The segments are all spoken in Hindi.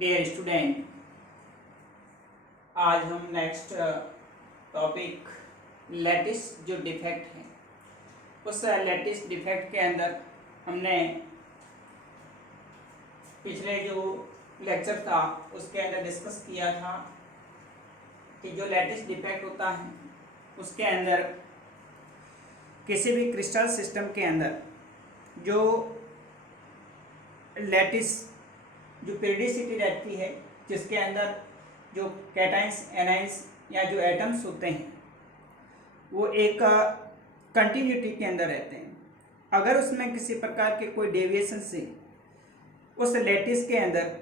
डियर स्टूडेंट, आज हम नेक्स्ट टॉपिक लैटिस जो डिफेक्ट है उस लैटिस डिफेक्ट के अंदर हमने पिछले जो लेक्चर था उसके अंदर डिस्कस किया था कि जो लैटिस डिफेक्ट होता है उसके अंदर किसी भी क्रिस्टल सिस्टम के अंदर जो लैटिस जो पेरियोडिसिटी रहती है जिसके अंदर जो कैटाइंस एनाइंस या जो एटम्स होते हैं वो एक कंटिन्यूटी के अंदर रहते हैं। अगर उसमें किसी प्रकार के कोई डेविएशन से उस लैटिस के अंदर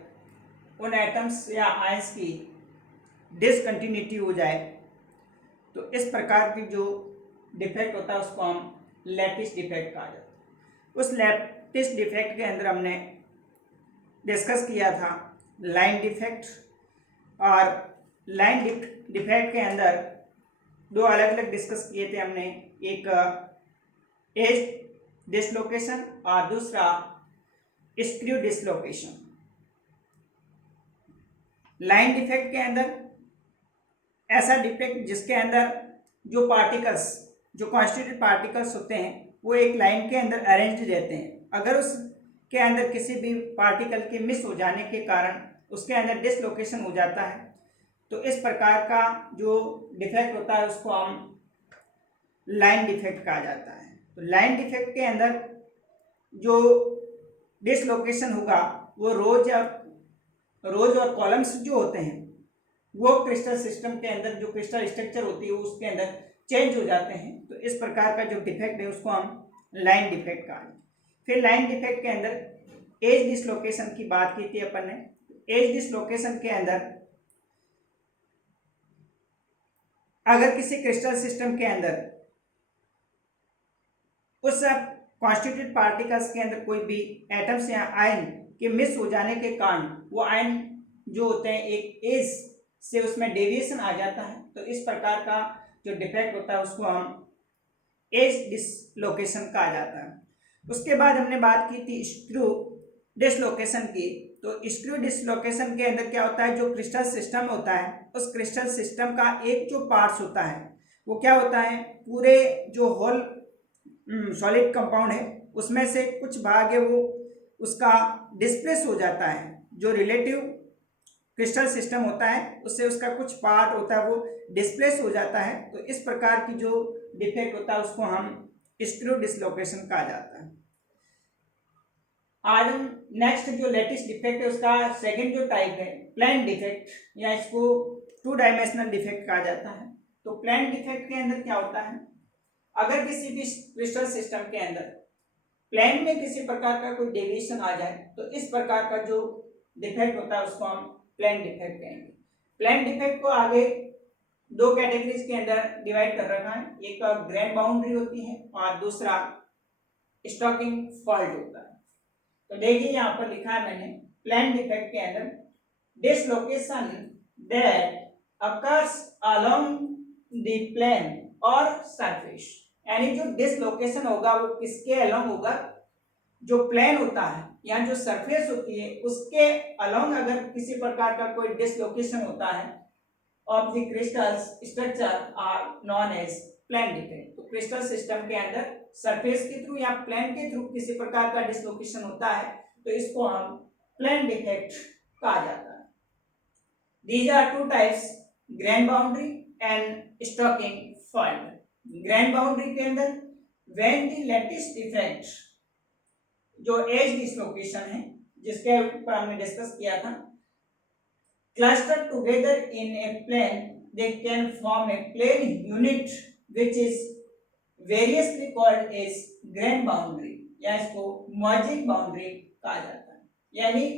उन एटम्स या आयंस की डिसकंटिन्यूटी हो जाए तो इस प्रकार की जो डिफेक्ट होता है उसको हम लैटिस डिफेक्ट कहा जाता है। उस लैटिस डिफेक्ट के अंदर हमने डिस्कस किया था लाइन डिफेक्ट, और लाइन डिफेक्ट के अंदर दो अलग अलग डिस्कस किए थे हमने, एक एज डिसलोकेशन और दूसरा स्क्रू डिसलोकेशन। लाइन डिफेक्ट के अंदर ऐसा डिफेक्ट जिसके अंदर जो पार्टिकल्स जो कॉन्स्टिट्यूटेड पार्टिकल्स होते हैं वो एक लाइन के अंदर अरेंज्ड रहते हैं। अगर उसके अंदर किसी भी पार्टिकल के मिस हो जाने के कारण उसके अंदर डिसलोकेशन हो जाता है तो इस प्रकार का जो डिफेक्ट होता है उसको हम लाइन डिफेक्ट कहा जाता है। तो लाइन डिफेक्ट के अंदर जो डिसलोकेशन होगा वो रोज और कॉलम्स जो होते हैं वो क्रिस्टल सिस्टम के अंदर जो क्रिस्टल स्ट्रक्चर होती है उसके अंदर चेंज हो जाते हैं। तो इस प्रकार का जो डिफेक्ट है उसको हम लाइन डिफेक्ट कहा जाता है। फिर लाइन डिफेक्ट के अंदर एज डिसलोकेशन की बात की थी अपन ने। एज डिसलोकेशन के अंदर अगर किसी क्रिस्टल सिस्टम के अंदर उस कॉन्स्टिट्यूटेड पार्टिकल्स के अंदर कोई भी एटम्स या आयन के मिस हो जाने के कारण वो आयन जो होते हैं एक एज से उसमें डेविएशन आ जाता है तो इस प्रकार का जो डिफेक्ट होता है उसको हम एज डिसलोकेशन कहा जाता है। उसके बाद हमने बात की थी स्क्रू डिसलोकेशन की। तो स्क्रू डिसलोकेशन के अंदर क्या होता है, जो क्रिस्टल सिस्टम होता है उस क्रिस्टल सिस्टम का एक जो पार्ट्स होता है वो क्या होता है, पूरे जो होल सॉलिड कंपाउंड है उसमें से कुछ भाग है वो उसका डिस्प्लेस हो जाता है। जो रिलेटिव क्रिस्टल सिस्टम होता है उससे उसका कुछ पार्ट होता है वो डिस्प्लेस हो जाता है। तो इस प्रकार की जो डिफेक्ट होता है उसको हम स्क्रू डिसलोकेशन कहा जाता है। आज हम नेक्स्ट जो लेटेस्ट डिफेक्ट है उसका सेकंड जो टाइप है प्लेन डिफेक्ट, या इसको टू डायमेंशनल डिफेक्ट कहा जाता है। तो प्लेन डिफेक्ट के अंदर क्या होता है, अगर किसी भी क्रिस्टल सिस्टम के अंदर प्लेन में किसी प्रकार का कोई डेविएशन आ जाए तो इस प्रकार का जो डिफेक्ट होता है उसको हम प्लेन डिफेक्ट कहेंगे। प्लेन डिफेक्ट को आगे दो कैटेगरीज के अंदर डिवाइड कर रखा है, एक ग्रेन बाउंड्री होती है और दूसरा स्टॉकिंग फॉल्ट होता है। तो देखिए यहाँ पर लिखा है मैंने, प्लेन डिफेक्ट के अंदर dislocation that occurs along the plane और सरफेस, यानी जो डिसलोकेशन होगा वो किसके अलोंग होगा, जो प्लेन होता है या जो सरफेस होती है उसके अलोंग अगर किसी प्रकार का कोई डिसलोकेशन होता है of the crystal structure are known as plane defect. तो क्रिस्टल सिस्टम के अंदर सरफेस के थ्रू या प्लेन के थ्रू किसी प्रकार का डिसलोकेशन होता है तो इसको हम प्लेन डिफेक्ट कहा जाता है। These are two types, grain boundary and stacking fault. Grain boundary के अंदर व्हेन द लैटिस डिफेक्ट जो एज डिसलोकेशन है जिसके ऊपर हमने डिस्कस किया था, clustered together in a plane, they can form a plane unit which is variously called as grain boundary, या इसको merging boundary कहा जाता है। यानी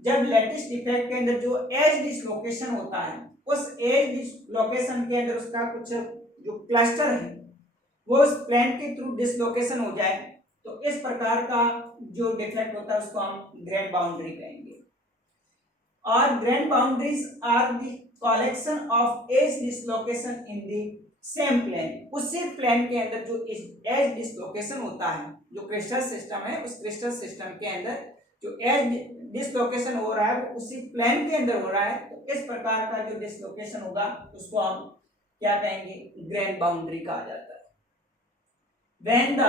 जब लैटिस डिफेक्ट के अंदर जो एज डिसलोकेशन होता है उस एज डिसलोकेशन के अंदर उसका कुछ जो क्लस्टर है वो उस प्लेन के थ्रू डिसलोकेशन हो जाए तो इस प्रकार का जो डिफेक्ट होता है उसको हम ग्रेन बाउंड्री कहेंगे। और grain boundaries are the collection of edge dislocation in the same plane. उसी प्लेन के अंदर जो एज डिसलोकेशन होता है, जो क्रिस्टल सिस्टम है उस क्रिस्टल सिस्टम के अंदर जो एज डिसलोकेशन हो रहा है वो उसी प्लेन के अंदर हो रहा है, तो इस प्रकार का जो डिसलोकेशन होगा उसको हम क्या कहेंगे, ग्रेन बाउंड्री कहा जाता है। When the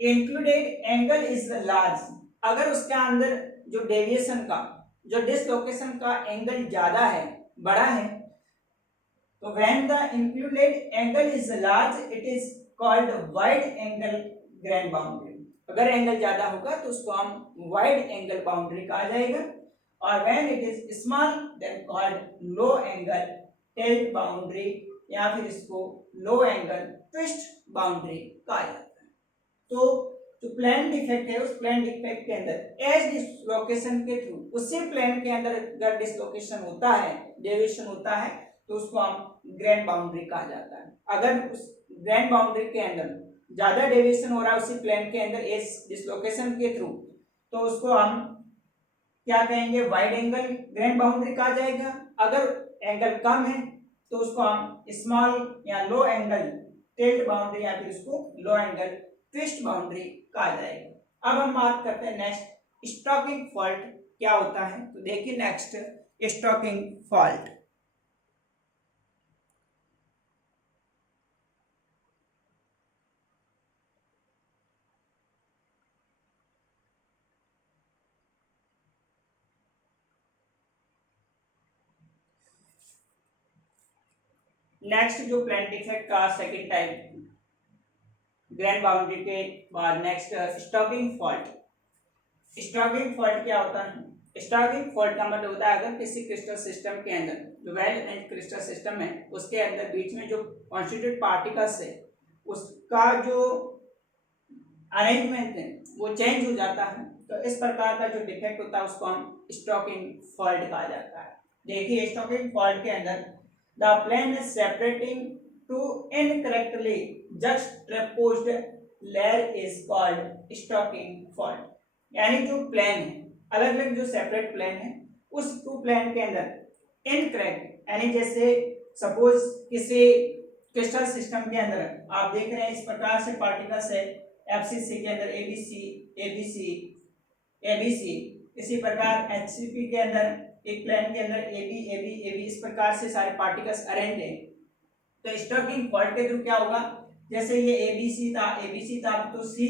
included angle is large, अगर उसके अंदर जो डेविएशन का, जो डिसलोकेशन का एंगल ज्यादा है, बड़ा है, तो when the included angle is large it is called wide angle grain boundary. अगर एंगल ज्यादा होगा तो उसको हम वाइड एंगल बाउंड्री कहा जाएगा, और when it is small then called low angle tilt boundary, या फिर इसको लो एंगल ट्विस्ट बाउंड्री कहा जाता है। तो जो प्लेन डिफेक्ट है, उस प्लेन डिफेक्ट के अंदर एज डिसलोकेशन के थ्रू उसी प्लेन के अंदर अगर डिसलोकेशन होता है, डेविएशन होता है, तो उसको हम ग्रेन बाउंड्री कहा जाता है। अगर उस ग्रेन बाउंड्री के अंदर ज्यादा डेविएशन हो रहा है उसी प्लेन के अंदर एज डिसलोकेशन के थ्रू, तो उसको हम क्या कहेंगे, वाइड एंगल ग्रेन बाउंड्री कहा जाएगा। अगर एंगल कम है तो उसको हम स्मॉल या लो एंगल टिल्ट बाउंड्री, या फिर उसको लो एंगल ट्विस्ट बाउंड्री कहा जाएगा। अब हम बात करते हैं नेक्स्ट स्टॉकिंग फॉल्ट क्या होता है। तो देखिए नेक्स्ट स्टॉकिंग फॉल्ट। नेक्स्ट जो प्लेन डिफेक्ट का सेकंड टाइप ग्रेन बाउंड्री के बाद next stacking fault. Stacking fault क्या होता है? स्टॉकिंग फॉल्ट का मतलब होता है अगर किसी क्रिस्टल सिस्टम के अंदर, जो वेल अरेंज्ड क्रिस्टल सिस्टम है उसके अंदर बीच में जो कॉन्स्टिट्यूट पार्टिकल्स है उसका जो अरेंजमेंट है वो चेंज हो जाता है, तो इस प्रकार का जो डिफेक्ट होता है उसको हम स्टॉकिंग फॉल्ट कहा जाता है। देखिए स्टॉकिंग फॉल्ट के अंदर the plane is separating two incorrectly juxtaposed layer is called stacking fault. यानी जो प्लेन है, अलग अलग जो सेपरेट प्लेन है, उस टू प्लेन के अंदर इनकरेक्ट, यानी जैसे सपोज किसी क्रिस्टल सिस्टम के अंदर आप देख रहे हैं इस प्रकार से पार्टिकल्स है, एफसीसी के अंदर एबीसी एबीसी एबीसी, इसी प्रकार एचसीपी के अंदर एक प्लेन के अंदर एबी एबी एबी, इस प्रकार से सारे पार्टिकल्स अरेंज है। तो स्टॉकिंग फॉल्ट के थ्रू क्या होगा, जैसे ये एबीसी था तो सी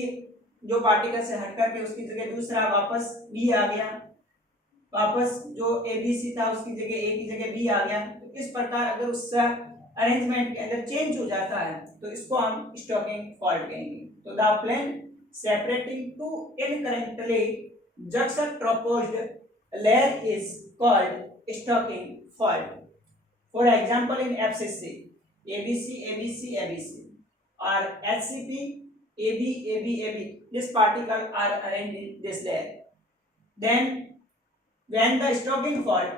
जो पार्टिकल से हट करके उसकी जगह दूसरा वापस बी आ गया, वापस जो एबीसी था उसकी जगह ए की जगह बी आ गया। तो इस प्रकार अगर उसका अरेंजमेंट के अंदर चेंज हो जाता है तो इसको हम स्टॉकिंग फॉल्ट कहेंगे। तो the plane separating two incorrectly juxtaposed layer is called stocking fault. For example, in FCC, ABC, ABC, ABC, or HCP, AB, AB, AB, these particles are arranged in this layer. Then, when the stocking fault,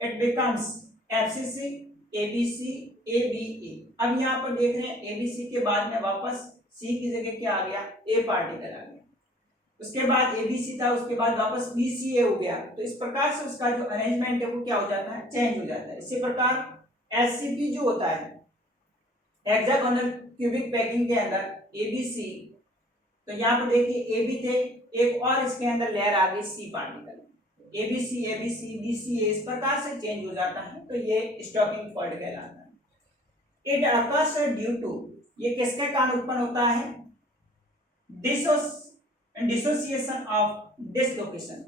it becomes FCC, ABC, ABE. अब यहाँ पर देख रहे हैं ABC के बाद में वापस C की जगह क्या आ गया, A पार्टिकल आ गया। उसके बाद एबीसी था, उसके बाद वापस बीसीए हो गया। तो इस प्रकार से उसका जो अरेंजमेंट है वो क्या हो जाता है, चेंज हो जाता है। इसी प्रकार एससीपी जो होता है हेक्सागोनल क्यूबिक पैकिंग के अंदर एबीसी, तो यहाँ पर देखिए एबी थे, एक और इसके अंदर लेयर आ गई सी पार्टिकल, एबीसी एबीसी बीसीए, इस प्रकार से चेंज हो जाता है। तो ये स्टॉकिंग फॉल्ट कहलाता है। इट अकर्स ड्यू टू, ये किसके कारण उत्पन्न होता है, डिसोसिएशन ऑफ डिसलोकेशन,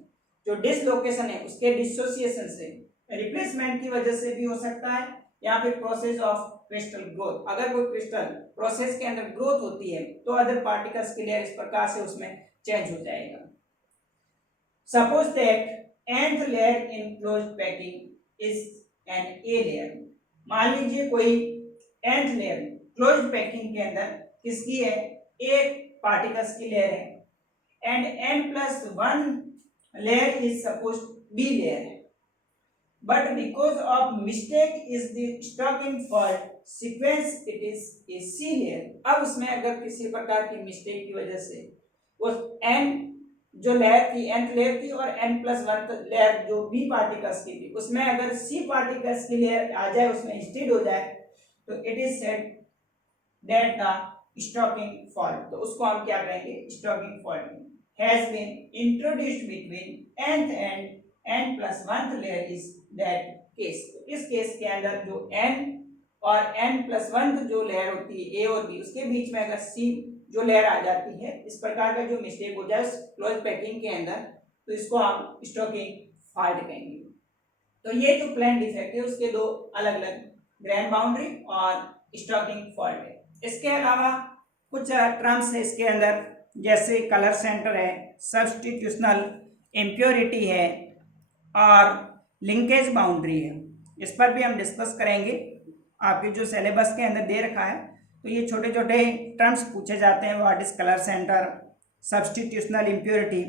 जो डिसलोकेशन है उसके डिसोसिएशन से, रिप्लेसमेंट की वजह से भी हो सकता है, या फिर प्रोसेस ऑफ क्रिस्टल ग्रोथ, अगर कोई क्रिस्टल प्रोसेस के अंदर ग्रोथ होती है तो अदर पार्टिकल्स की लेयर इस प्रकार से उसमें चेंज हो जाएगा। Suppose that nth layer in closed packing is an A layer, मान लीजिए कोई nth लेयर क्लोज्ड पैकिंग के अंदर किसकी है, एक पार्टिकल्स की लेयर है, and n+1 layer is supposed to be layer, but because of mistake is the stocking fault sequence it is a C layer। अब उसमें अगर किसी प्रकार की मिस्टेक की वजह से वो n जो लेयर थी, nth लेयर थी, और n+1 लेयर जो b पार्टिकल्स की थी उसमें अगर c पार्टिकल्स की लेयर आ जाए, उसमें इंस्टेड हो जाए, तो it is said that the stacking fault. तो उसको हम क्या कहेंगे, stacking fault. has been introduced between nth and n plus 1th layer is that case. इस केस के अंदर जो n और n प्लस 1th जो लेयर होती है a और b, उसके बीच में अगर c जो लेयर आ जाती है, इस प्रकार का जो मिस्टेक हो जाए क्लोज पैकिंग के अंदर, तो इसको हम स्टॉकिंग फॉल्ट कहेंगे। तो ये जो प्लेन डिफेक्ट है उसके दो अलग अलग ग्रेन बाउंड्री और स्टॉकिंग फॉल्ट है। इसके अलावा कुछ टर्म्स है इसके अंदर, जैसे कलर सेंटर है, सब्स्टिट्यूशनल इम्प्योरिटी है और लिंकेज बाउंड्री है। इस पर भी हम डिस्कस करेंगे। आपके जो सिलेबस के अंदर दे रखा है, तो ये छोटे छोटे टर्म्स पूछे जाते हैं। What is colour centre, substitutional impurity.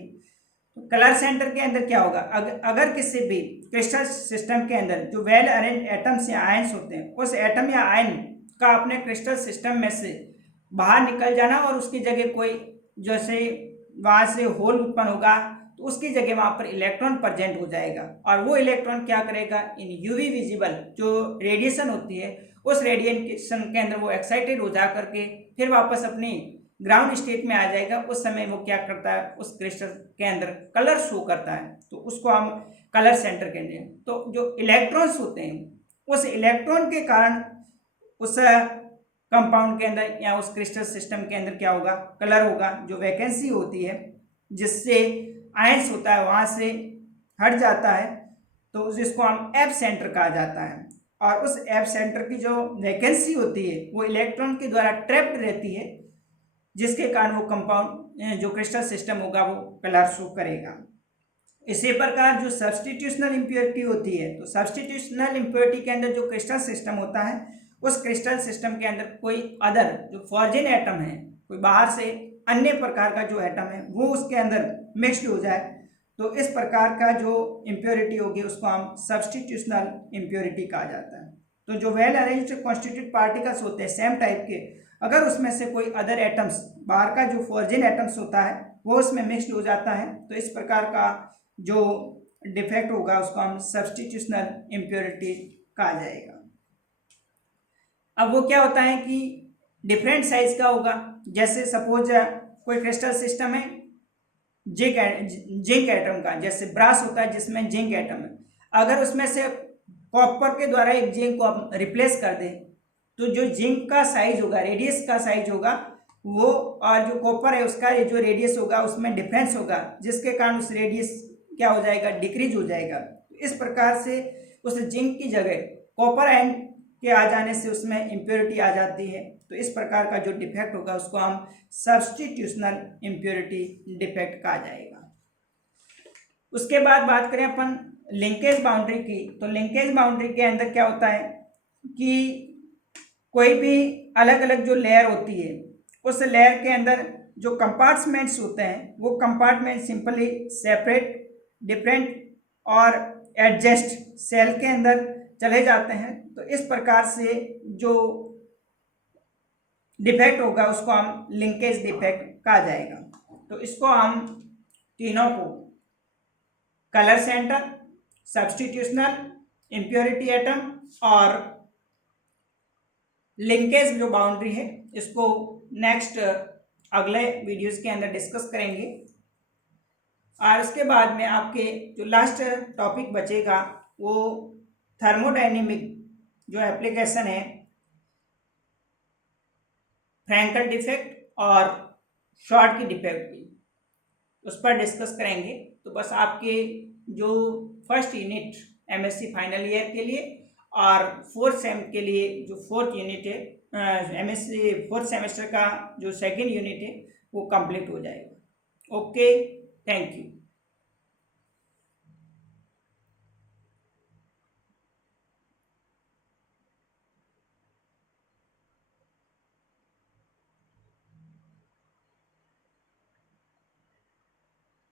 तो कलर सेंटर के अंदर क्या होगा, अगर किसी भी क्रिस्टल सिस्टम के अंदर जो वेल अरेंज एटम्स या आयंस होते हैं, उस एटम या आयन का अपने क्रिस्टल सिस्टम में से बाहर निकल जाना और उसकी जगह कोई जैसे वहाँ से होल उत्पन्न होगा, तो उसकी जगह वहाँ पर इलेक्ट्रॉन प्रेजेंट हो जाएगा और वो इलेक्ट्रॉन क्या करेगा, इन यूवी विजिबल जो रेडिएशन होती है, उस रेडिएशन के अंदर वो एक्साइटेड हो जा करके फिर वापस अपनी ग्राउंड स्टेट में आ जाएगा। उस समय वो क्या करता है, उस क्रिस्टल के अंदर कलर शो करता है, तो उसको हम कलर सेंटर कहते हैं। तो जो इलेक्ट्रॉन्स होते हैं, उस इलेक्ट्रॉन के कारण उस कंपाउंड के अंदर या उस क्रिस्टल सिस्टम के अंदर क्या होगा, कलर होगा। जो वैकेंसी होती है जिससे आयंस होता है वहाँ से हट जाता है, तो जिसको हम एफ सेंटर कहा जाता है। और उस एफ सेंटर की जो वैकेंसी होती है वो इलेक्ट्रॉन के द्वारा ट्रैप्ड रहती है, जिसके कारण वो कंपाउंड जो क्रिस्टल सिस्टम होगा वो कलर शो करेगा। इसी प्रकार जो सब्स्टिट्यूशनल इम्प्योरिटी होती है, तो सब्स्टिट्यूशनल इम्प्योरिटी के अंदर जो क्रिस्टल सिस्टम होता है, उस क्रिस्टल सिस्टम के अंदर कोई अदर जो फॉर्जिन एटम है, कोई बाहर से अन्य प्रकार का जो एटम है वो उसके अंदर मिक्सड हो जाए, तो इस प्रकार का जो इम्प्योरिटी होगी उसको हम सब्स्टिट्यूशनल इम्प्योरिटी कहा जाता है। तो जो वेल अरेंज्ड कॉन्स्टिट्यूटेड पार्टिकल्स होते हैं सेम टाइप के, अगर उसमें से कोई अदर एटम्स, बाहर का जो फॉर्जिन एटम्स होता है वो उसमें मिक्सड हो जाता है, तो इस प्रकार का जो डिफेक्ट होगा उसको हम सब्स्टिट्यूशनल इम्प्योरिटी कहा जाएगा। अब वो क्या होता है कि डिफरेंट साइज का होगा। जैसे सपोज कोई क्रिस्टल सिस्टम है जिंक एटम का, जैसे ब्रास होता है जिसमें जिंक एटम है, अगर उसमें से कॉपर के द्वारा एक जिंक को आप रिप्लेस कर दें, तो जो जिंक का साइज होगा, रेडियस का साइज होगा वो, और जो कॉपर है उसका जो रेडियस होगा उसमें डिफरेंस होगा, जिसके कारण उस रेडियस क्या हो जाएगा, डिक्रीज हो जाएगा। इस प्रकार से उस जिंक की जगह कॉपर आयन के आ जाने से उसमें इम्प्योरिटी आ जाती है। तो इस प्रकार का जो डिफेक्ट होगा उसको हम सब्स्टिट्यूशनल इम्प्योरिटी डिफेक्ट कहा जाएगा। उसके बाद बात करें अपन लिंकेज बाउंड्री की, तो लिंकेज बाउंड्री के अंदर क्या होता है कि कोई भी अलग अलग जो लेयर होती है, उस लेयर के अंदर जो कंपार्टमेंट्स होते हैं, वो कंपार्टमेंट सिंपली सेपरेट, डिफरेंट और एडजस्ट सेल के अंदर चले जाते हैं। तो इस प्रकार से जो डिफेक्ट होगा उसको हम लिंकेज डिफेक्ट कहा जाएगा। तो इसको हम तीनों को, colour centre, substitutional impurity atom और लिंकेज जो बाउंड्री है, इसको नेक्स्ट अगले वीडियोस के अंदर डिस्कस करेंगे। और इसके बाद में आपके जो लास्ट टॉपिक बचेगा वो थर्मोडायनेमिक जो एप्लीकेशन है, फ्रैंकल डिफेक्ट और शॉर्ट की डिफेक्ट की, उस पर डिस्कस करेंगे। तो बस आपके जो first unit MSc final year के लिए और फोर्थ सेम के लिए जो फोर्थ यूनिट है एमएससी फोर्थ सेमेस्टर का जो सेकेंड यूनिट है वो कंप्लीट हो जाएगा। Okay, thank you.